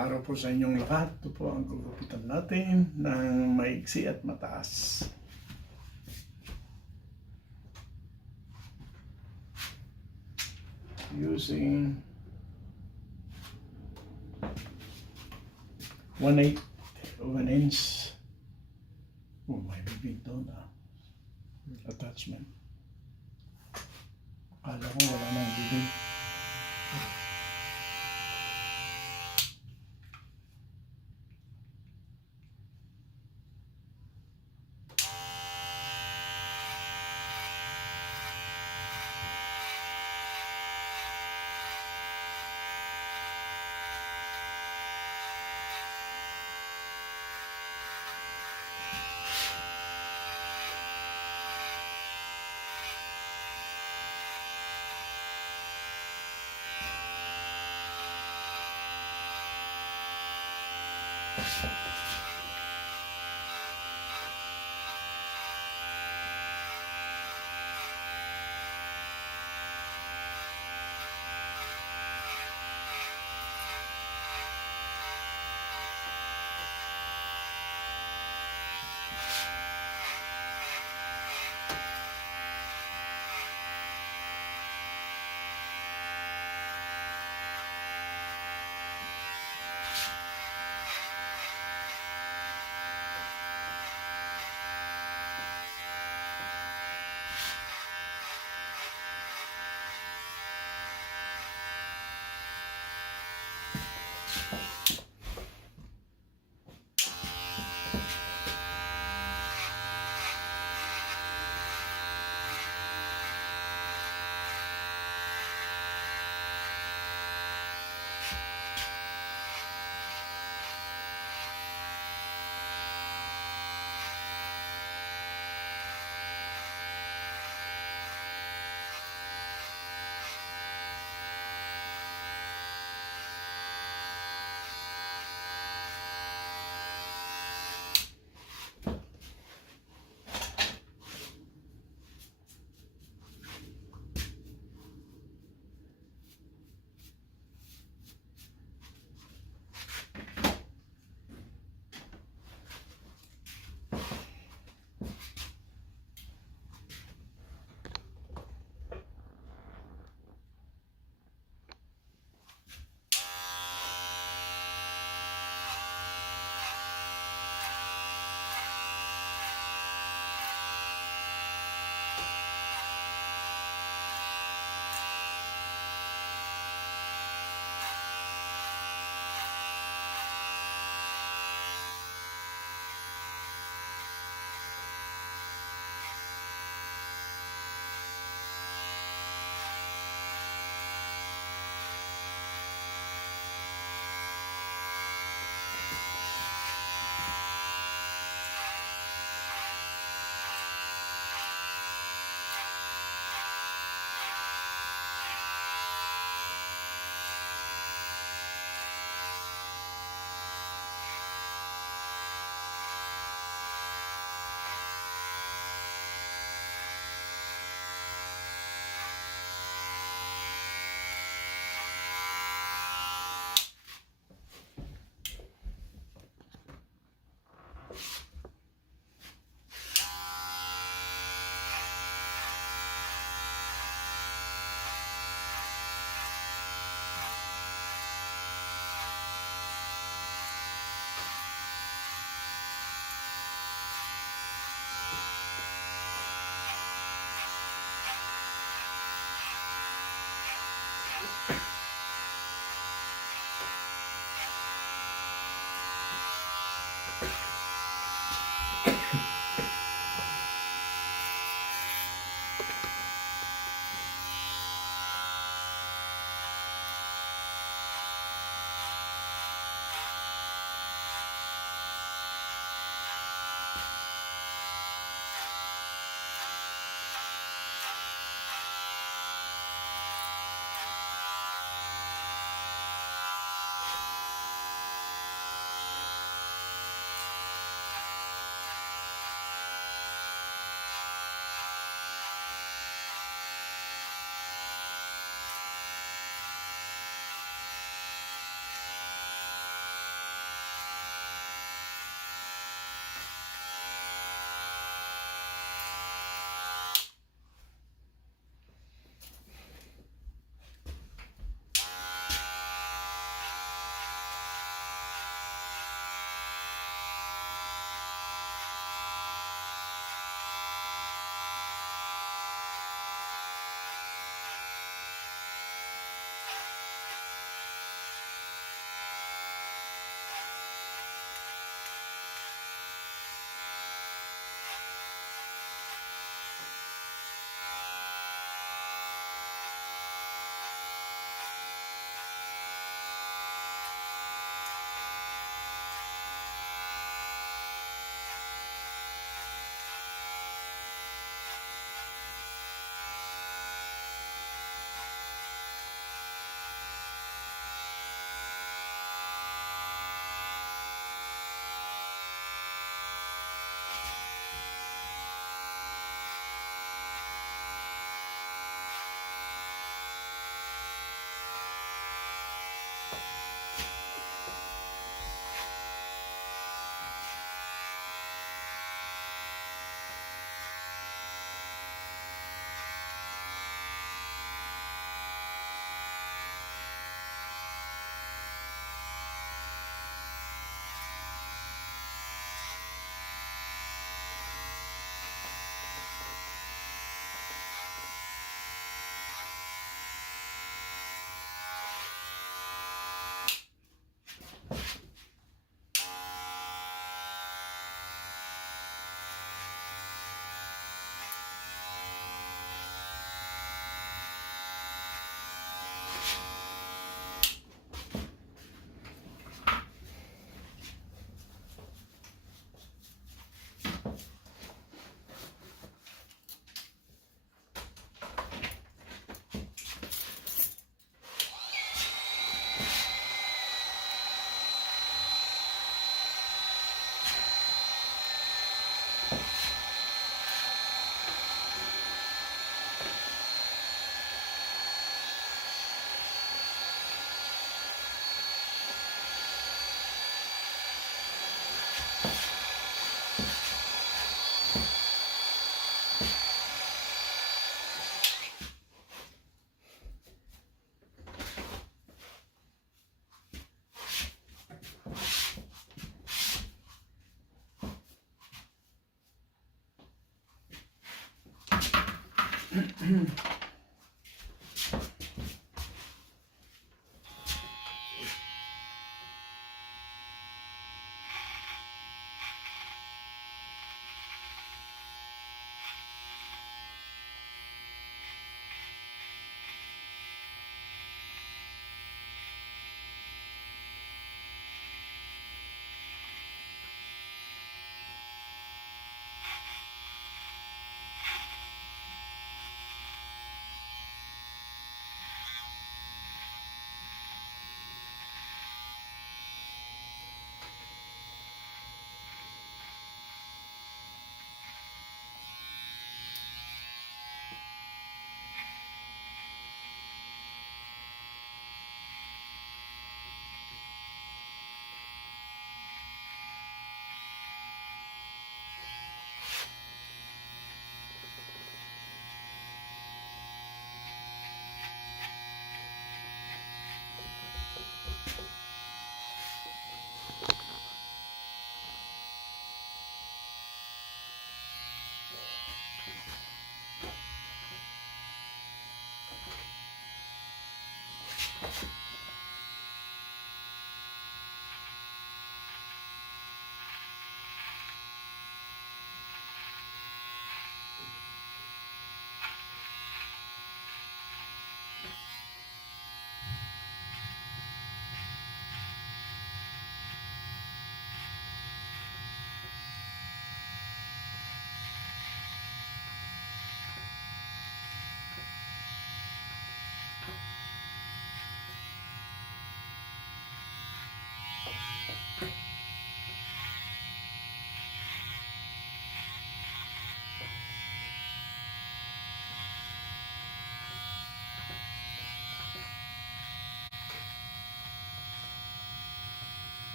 araw po sa inyong lahat. Ito po ang gugupitan natin ng maigsi at mataas. Using 1/8 of an inch. Oh, may bibig doon attachment. Akala ko wala nang bibig.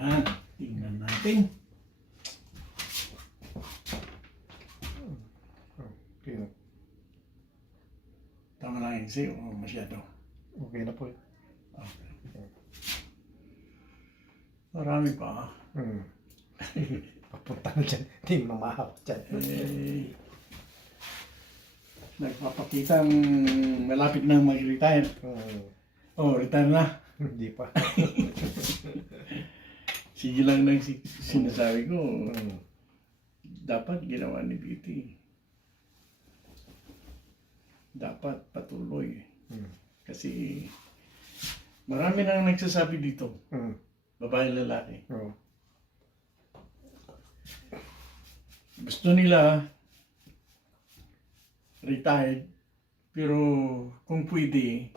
Yan, tingnan natin. Okay, Tama lang yung o masyado. okay na po. Okay. Marami pa. Papunta na dyan. Hindi mamahap dyan. Nagpapakitang malapit na mag-retire. Oh, retire na. Hindi pa. Sige lang nang sinasabi ko. Dapat ginawa ni Beauty. dapat patuloy. Mm. Kasi marami nang nagsasabi dito, Mm. babae lalaki. Oo. Gusto nila retired, pero kung pwede,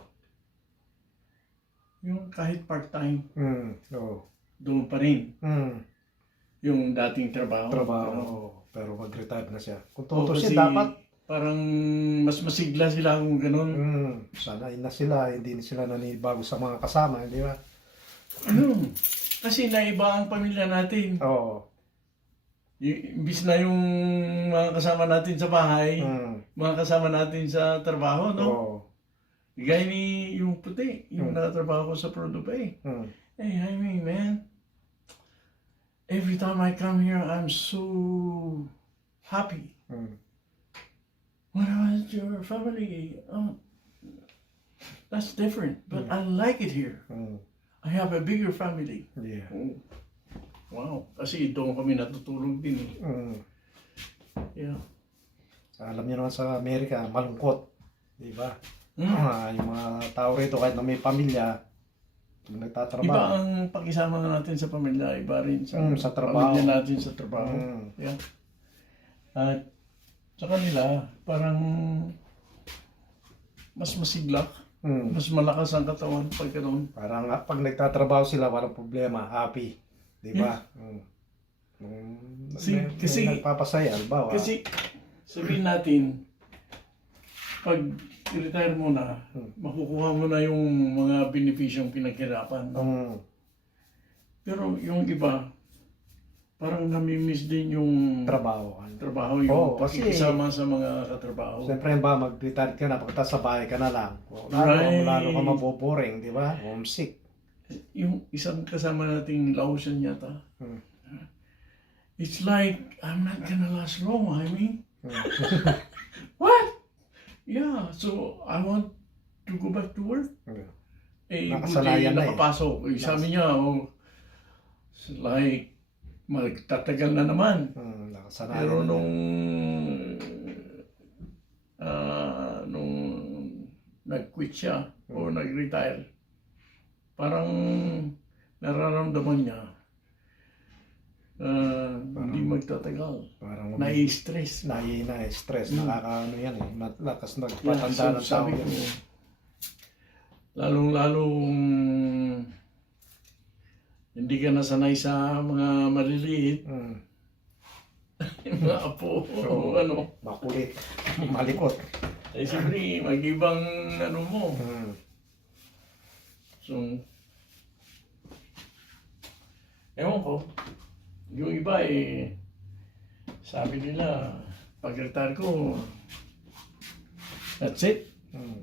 yung kahit part-time, Mm. Oo. doon pa rin Mm. yung dating trabaho. Trabaho. Pero mag-retire na siya. Kung Oo, tutusin, kasi dapat parang mas masigla sila kung ganun. sanay na sila, hindi na sila nanibago sa mga kasama, di ba? Kasi naiba ang pamilya natin. Oo. Imbis na yung mga kasama natin sa bahay, Mm. mga kasama natin sa trabaho, no? Oo. Gaya ni yung puti, yung Mm. nakatrabaho ko sa Produpay. Mm. Hey, Jaime, man. Every time I come here, I'm so happy. Mm. What about your family? That's different, but I like it here. Mm. I have a bigger family. Yeah. Oh, wow. Kasi doon kami natutulog din eh. Mm. Yeah. Alam niyo naman sa Amerika, malungkot. Di ba? Hmm. Yung mga tao rito, kahit na may pamilya, Iba nagtatrabaho. ang pakisama natin sa pamilya, iba rin sa, Sa trabaho. pamilya natin sa trabaho. Mm. Yeah. At sa kanila, parang mas masigla, Mm. mas malakas ang katawan pag gano'n. Parang pag nagtatrabaho sila, walang problema, happy. Di ba? Mm. Kasi- may nagpapasaya, halimbawa. Kasi sabihin natin, pag retire mo na, makukuha mo na yung mga benepisyong pinaghirapan. Mm. Pero yung iba, parang namimiss din yung Trabaho. trabaho, yung Oo, kasi- pakikisama sa mga katrabaho. Siyempre ba, mag-retire ka na, pagkatapos sa bahay ka na lang. Right. Lalo ka maboboring, di ba? Homesick. Yung isang kasama nating Laotian yata, Hmm. it's like, I'm not gonna last long, I mean. Hmm. What? Yeah, so I want to go back to work. Hmm. Eh, Nakasanayan na eh. nakapasok. Eh, sabi niya, it's like, magtatagal na naman. Nakasanayan Pero na. nung nag-quit siya o nag-retire, parang nararamdaman niya hindi magtatagal. Parang Nai-stress. stress. Nakakaano yan eh. Lakas Yeah, nagpatanda ng tao. sabi ko, lalong-lalong hindi ka nasanay sa mga maliliit, Mm. yung mga apo o ano. Makulit. Malikot. Eh, siyempre, mag-ibang ano mo. Mm. So, ewan ko, yung iba eh, sabi nila, pag-retire ko, that's it. Mm.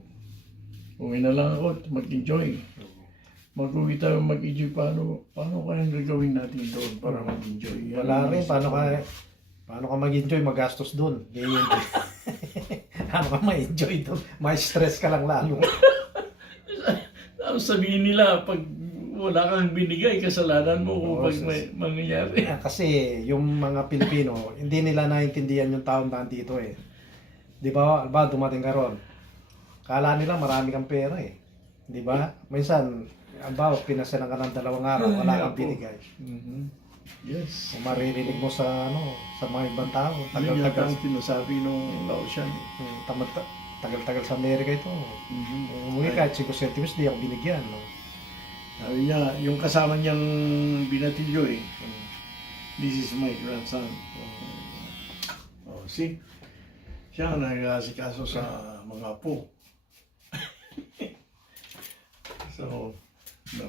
Uwi na lang ako, mag-enjoy. Mag-uwi tayo, mag-enjoy. Paano kayang gagawin natin doon para mag-enjoy? Wala rin. Paano ka mag-enjoy? Magastos dun. Ganyan. Paano ka ma-enjoy dun? May stress ka lang lalo. Tapos sabihin nila, pag wala kang binigay, kasalanan mo kung pag may mangyayari. Kasi yung mga Pilipino, hindi nila naintindihan yung taong nandito eh. Di ba? Alba, dumating ka ron. Kala nila marami kang pera eh. Di ba? Minsan, alba, pinasalan ka ng 2 araw, wala kang binigay. Mm-hmm. Yes. Kung maririnig mo sa mga ibang tao, Yun yata tagal-tagal ang sinasabi nung Laotian. tagal-tagal sa Amerika ito. Umuwi kahit 5 centimes, di ako binigyan. No? Sabi niya, yung kasama niyang binatilyo eh, this is my grandson. Oh, see? Siya ang nag-aasikaso sa mga apo. So, no?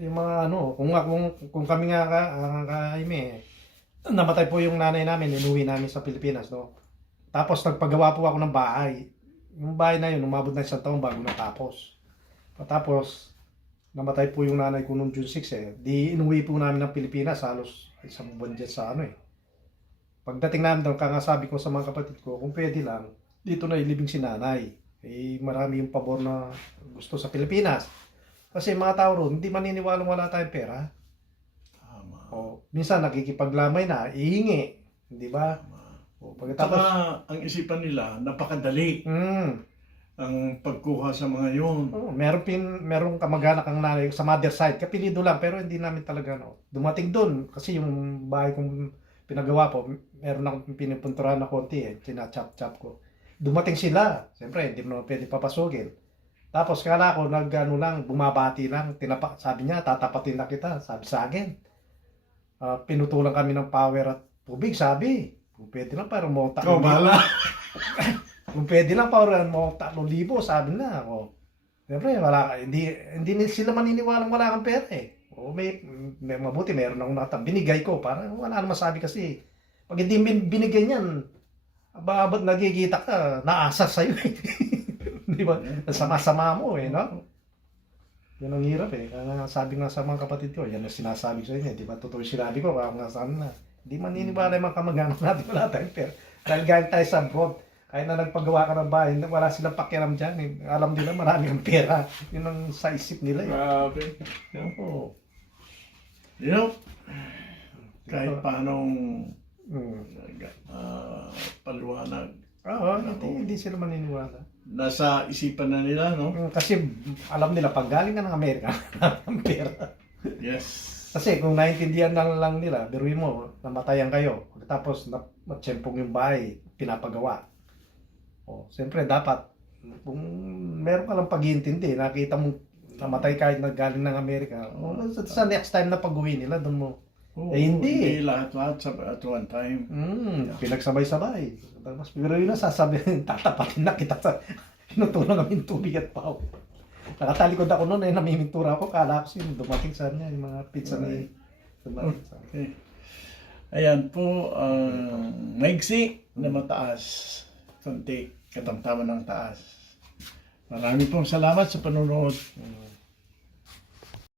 Yung mga kung kami nga Jaime, namatay po yung nanay namin, inuwi namin sa Pilipinas, no. Tapos nagpagawa po ako ng bahay. Yung bahay na yun, umabot na 1 taon bago natapos. Tapos namatay po yung nanay ko noong June 6 eh. Di inuwi po namin ng Pilipinas, halos 1 buwan dyan sa ano eh. Pagdating namin doon, sabi ko sa mga kapatid ko, kung pwede lang, dito na ilibing si nanay. Eh, marami yung pabor na gusto sa Pilipinas. Kasi mga tao ron, hindi maniniwalang wala tayong pera. Tama. O, minsan nakikipaglamay na, ihingi. Di ba? Tama. O, Saka pagkatapos, ang isipan nila, napakadali ang pagkuha sa mga yun. merong kamag-anak ang nanay sa mother side, kapilido lang, pero hindi namin talaga, no. Dumating doon, kasi yung bahay kong pinagawa po, meron akong pinupunturahan na konti sinachop-chop ko. Dumating sila, siyempre, hindi mo naman pwede papasukin. Tapos kala ko, lang, bumabati lang, sabi niya, tatapatin na kita, sabi sa akin. Pinutulan kami ng power at tubig, sabi. Kung pwede lang, para mo Ikaw bahala. Kung pwede lang, para mo 3,000, sabi na ako. Siyempre, hindi sila maniniwalang wala kang pera eh. O may mabuti, meron akong binigay ko, para wala naman sabi kasi. Pag hindi binigay niyan, abot nagkikita ka, naasa sa'yo eh. Di ba? Sama-sama mo eh, no? Yan ang hirap eh. Kaya sabi nga sa mga kapatid ko, yan ang sinasabi ko sa inyo. Di ba? Totoo sinabi ko, kaya nga saan na. Hindi maniniwala yung mga kamag-anak natin, wala tayong pera. Dahil galing tayo sa abroad, kahit na nagpagawa ka ng bahay, wala silang pakialam dyan. Eh. Alam nila marami kang pera. Yun ang sa isip nila eh. Grabe. Oo. You know, kahit paanong paliwanag, Oo, hindi sila maniniwala. nasa isipan na nila, no? Kasi alam nila, pag galing ka ng Amerika, ang pera. Yes. Kasi kung naintindihan lang nila, biruin mo, namatayan kayo, tapos matsyempong yung bahay, pinapagawa. O, siyempre dapat, kung meron ka lang pag-iintindi, nakita mo namatay kahit nagaling ng Amerika, sa next time na pag-uwi nila, doon mo, hindi. Hindi lahat-lahat at one time. Pinagsabay-sabay. Tapos biruin na, sasabihin, tatapatin na kita sa pinutulang kami tubig at pao. Nakatalikod ako noon namimintura ako, kala ko dumating sa niya yung mga pizza ni dumating sa Okay. Ayan po, maigsi na mataas. Konti, katamtaman ng taas. Maraming pong salamat sa panonood.